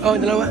Oh, dalawa.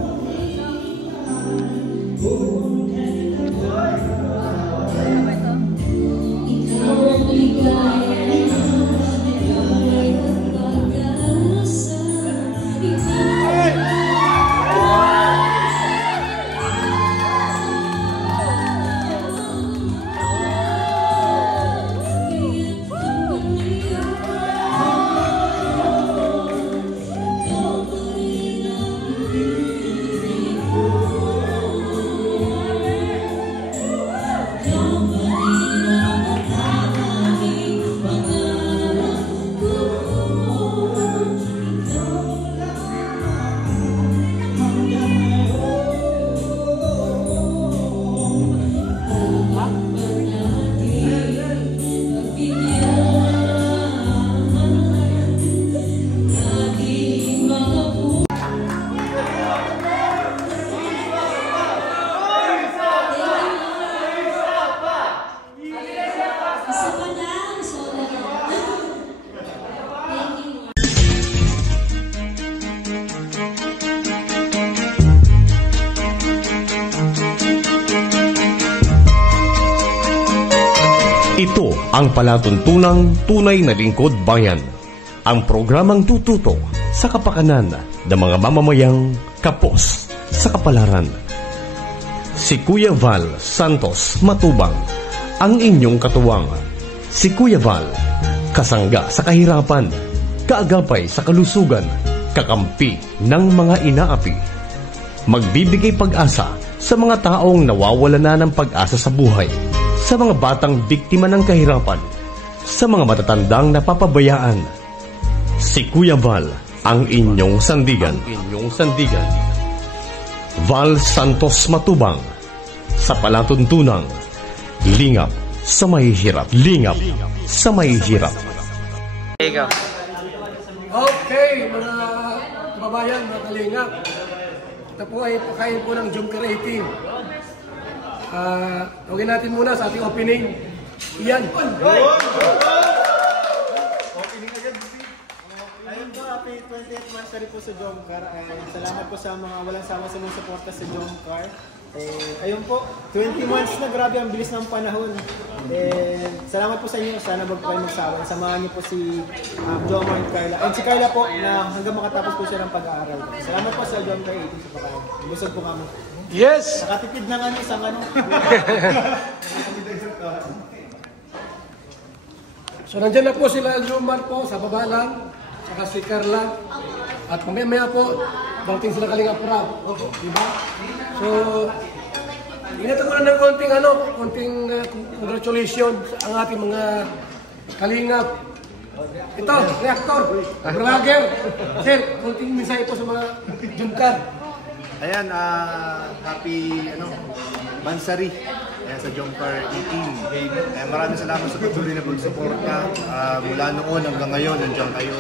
Ito ang palatuntunang tunay na lingkod bayan. Ang programang tututo sa kapakanan ng mga mamamayang kapos sa kapalaran. Si Kuya Val Santos Matubang, ang inyong katuwang. Si Kuya Val, kasangga sa kahirapan, kaagapay sa kalusugan, kakampi ng mga inaapi. Magbibigay pag-asa sa mga taong nawawala na ng pag-asa sa buhay, sa mga batang biktima ng kahirapan, sa mga matatandang napapabayaan. Si Kuya Val, ang inyong sandigan. Val Santos Matubang, sa palatuntunang lingap sa mahihirap. Okay, mga kababayan, mga kalingap. Ito po ay pakain po ng Jomcar 18. Tawagin natin muna sa ating opening. Iyan. Opening agad. Ayun po, happy 20th anniversary po sa Jomcar. Salamat po sa mga walang sama sa mga suporta sa Jomcar. Ayun po, 20 months na, grabe ang bilis ng panahon. Salamat po sa inyo, sana wag kayo magsawa. Samahan niyo po si Jomar at Carla. And si Carla po, na hanggang makatapos po siya ng pag-aaral. Salamat po sa Jomcar 18 sa pagkain. Busog po kami. Yes! Nakatipid ng isang So nandiyan na po sila Jomar po sa baba lang, saka si Carla. At mamaya po, dating sila Kalingap Rab. Diba? So, inatan ko na ng konting congratulations ang ating mga Kalingap. Ito, reactor, vlogger. Sir, konting mensahe po sa mga Jomcar. Ayan, happy Mansari sa Jomcar 18. Maraming salamat sa patuloy na pagsuporta mula noon hanggang ngayon, nandiyan kayo.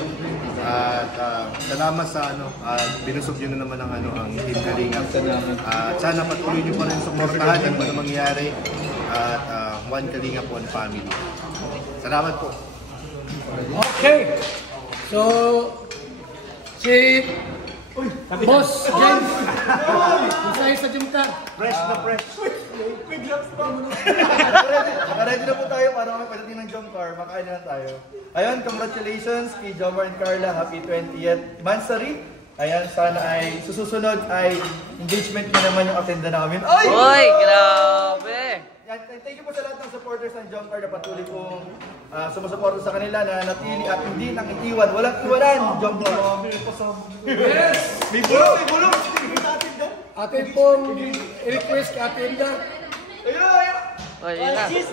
At salamat sa binusog nyo na naman ang Team Kalingap. Sana patuloy nyo pa rin suportahan ang mga mangyayari. At One Kalingap, One Family. Salamat po. Okay. So, si Boss James, masaya sa Jomcar. Fresh na fresh. Nakaready na po tayo para kami pagdating ng Jomcar. Makain na tayo. Ayun, congratulations kay Jomar and Carla. Happy 20th Mansari. Ayan, sana ay susunod ay engagement na naman yung attenda namin. Ay! Uy, grabe! Thank you po sa lahat ng supporters ng Jomcar na patuloy pong sumusuporta sa kanila na natili at hindi nang iiwan. Walang iwanan, Jomcar. Yes! May bulong, may bulong! Atin pong i-request ka atin na. Ayun! Uy, yun na. Ayun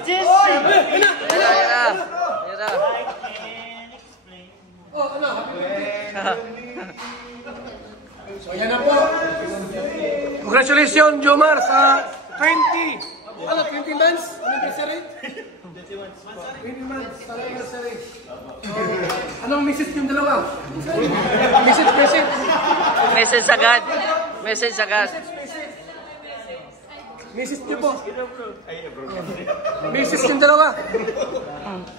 na! Oh, ano? So, yan na po. Congratulations, Jomar, sa 20 months anniversary? 20 months anniversary. Anong message yung dalawa? Message. Message agad. Message niyo po. Message yung dalawa.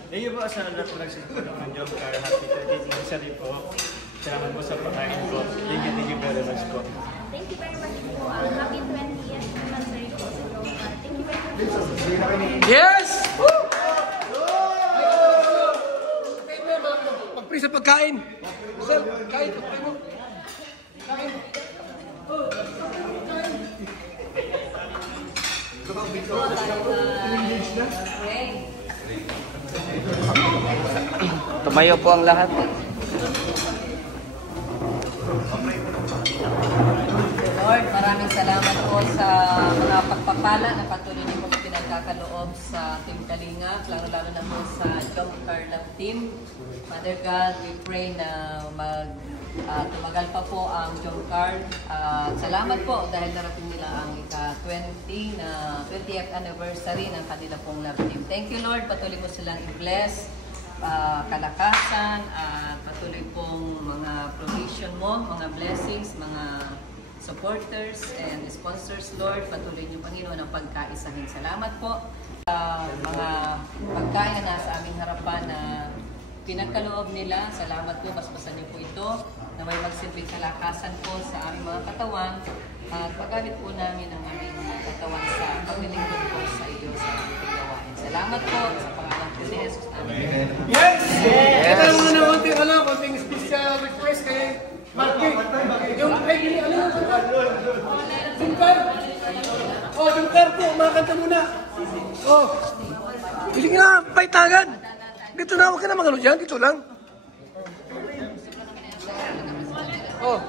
Thank you po sa lahat po nagsusunod ng Jomcar. Happy 30th anniversary po. Salamat po sa pagkain po. Thank you very much po. Thank you very much po. Happy 20th anniversary po sa Joker. Thank you very much. Yes! Woo! Pag-free sa pagkain. Sir, kain. Pag-free mo. Kain. Tumayo po ang lahat. Lord, maraming salamat po sa mga pagpapala na patuloy niyo po pinagkakaloob sa Team Kalingap, lalo-lalo na po sa Jom Carla Team. Father God, we pray na tumagal pa po ang Jom Carl. Salamat po dahil narating nila ang ika-20th anniversary ng kanila pong love team. Thank you, Lord. Patuloy po silang i-bless, kalakasan, at patuloy pong mga provision mo, mga blessings, mga supporters and sponsors, Lord. Patuloy niyo, Panginoon, ang pagkaisahin. Salamat po sa mga pagkain na nasa aming harapan na pinagkaloob nila. Salamat po, basbasan niyo po ito na may magsilbing kalakasan po sa aming mga katawan at paggamit po namin ang aming katawan sa paglilingkod po sa iyo sa aming gawain. Salamat po sa pangalan ko ni Jesus. Amen. Yes! Ito naman na konting special request kay Marky. Yung kay Gini, ano yung Jumcar? Jumcar? Oh, Jumcar po, makakanta muna. Oh, hindi ka na paitagad. Dito na, huwag ka na magano dyan, dito lang. Oh.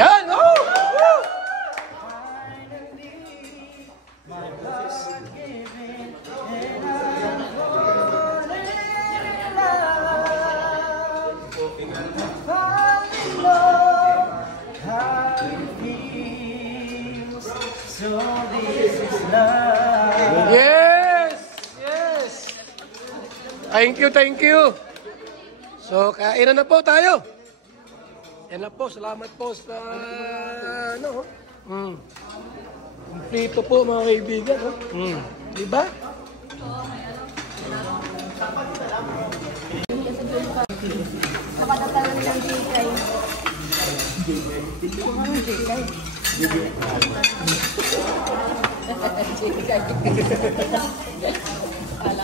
Yan! Oh! Woo! Yes! Yes! Thank you, thank you. So, kainan na po tayo. Yan na po, salamat po sa ano. Kumplito po mga kaibigan. Diba? Nakatatalan ng JK.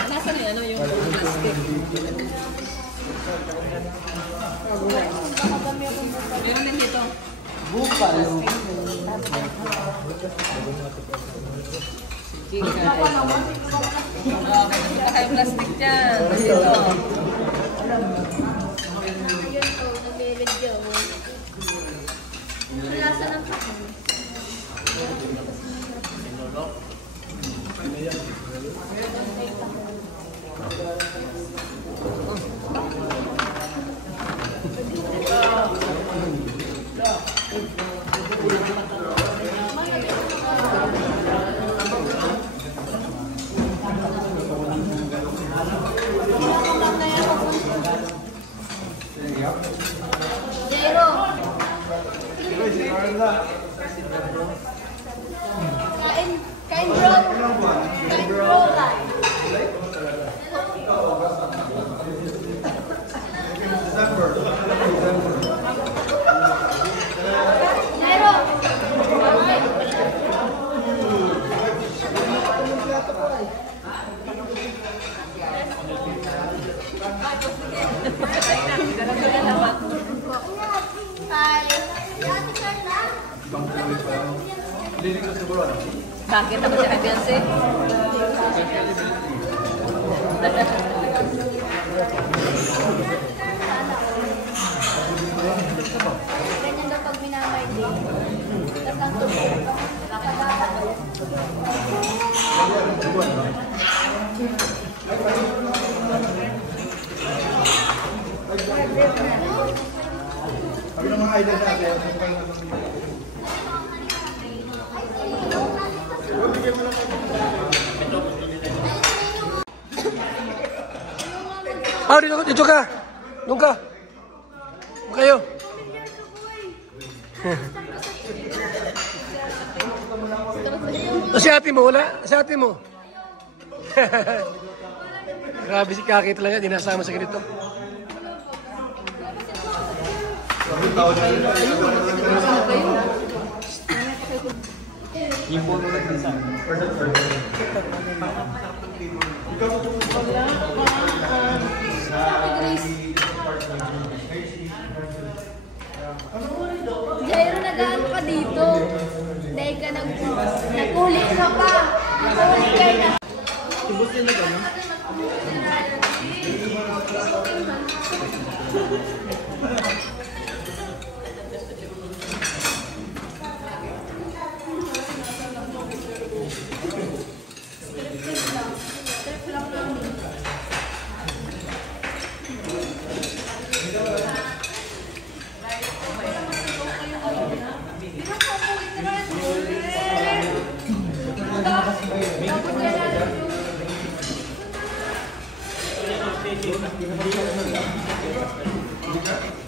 Nasa na ano yung plastic? Meron din dito. Bukal. May kayong plastic dyan. Dito. Ayun po, nag-medyo. Lasa ng kain. Kain bro. Kain bro lang. Bakit ako siya Beyonce? Ganyan daw pag minamay din. Tapos ang tubig. Sabi ng mga idol natin, Ah, dito ka. Doon ka. Doon kayo. Si ate mo, wala? Si ate mo. Grabe si Kaki talaga, dinasama sa ganito. Yung photo na isa. Jairo, nag-ano ka dito? Dahil ka nag-uli ka pa. Nag-uli kayo na. Tubos nila gano'n?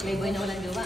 Playboy na walang jowa.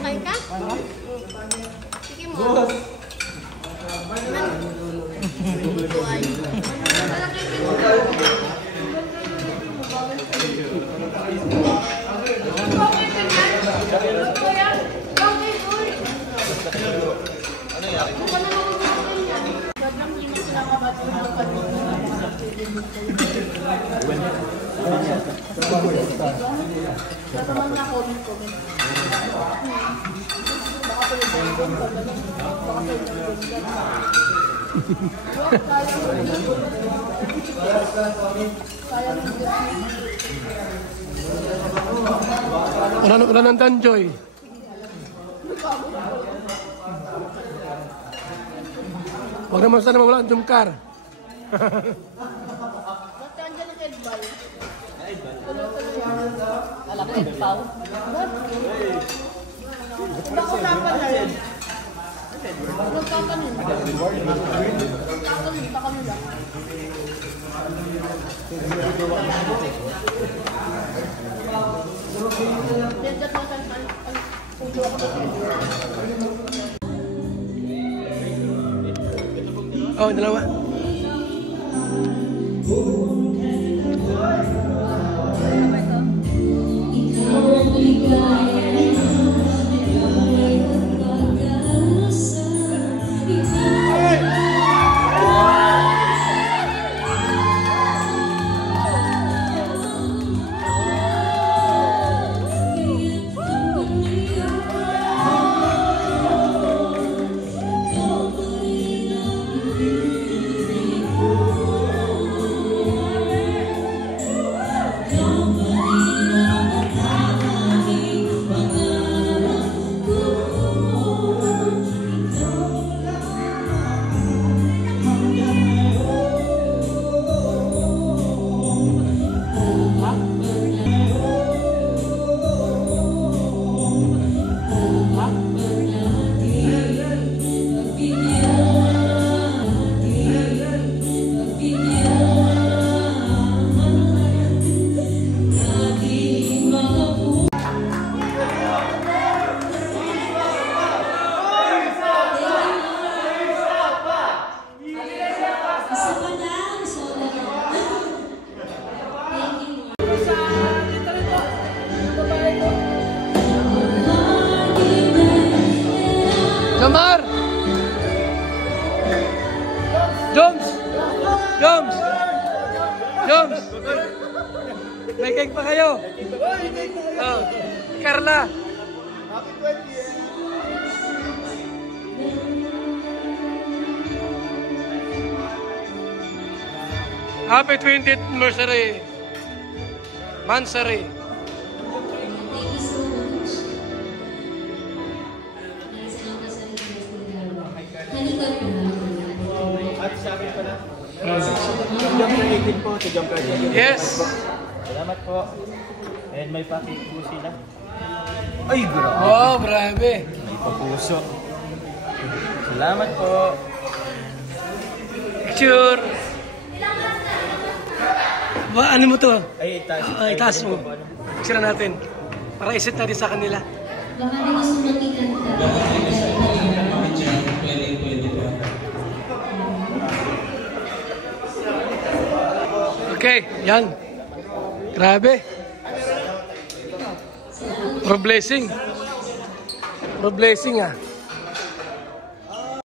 Okay ka? Sige mo. Buhay. Wala ng Danjoy. Huwag naman sana mawala ang Jumkar. Alam ko, Pao. Baka usapan na yun. Magkakanin. Kakanin lang. Oh, dalawa. Jamar! Joms! Joms! Joms! May cake pa kayo? Oh. Carla! Happy 20th anniversary! Mansari! din po sa Jumper Team. Yes. Salamat po. And may packet po sila. Ay, grabe. Oh, grabe. May papuso. Salamat po. Picture. Ba, ano mo to? Ay, itaas. Ay, itaas mo. Picture natin. Para isit natin sa kanila. Okay, yan. Grabe. Pro blessing. Pro blessing ah.